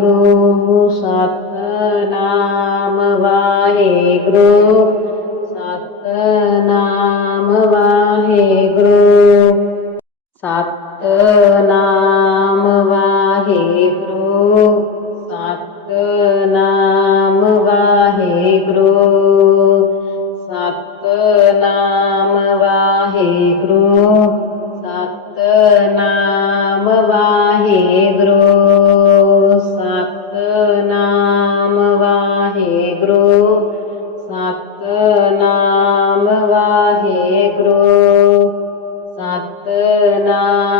गुरु वा वाहे गुरु ਵਾਹਿਗੁਰੂ। ਸਤਨਾਮ।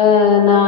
嗯，那。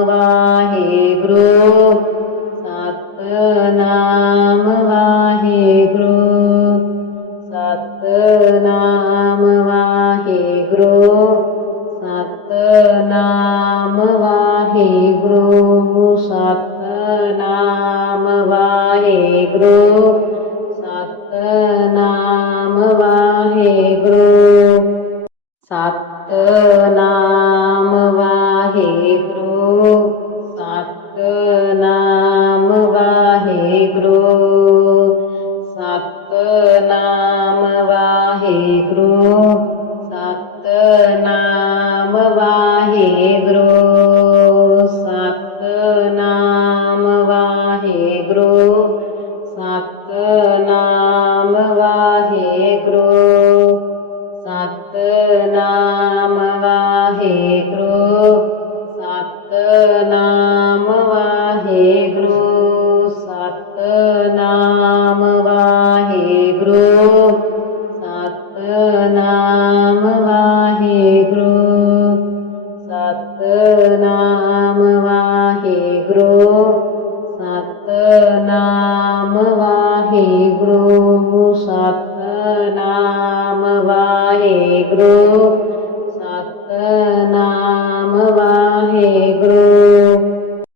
नाम वाहेगुरु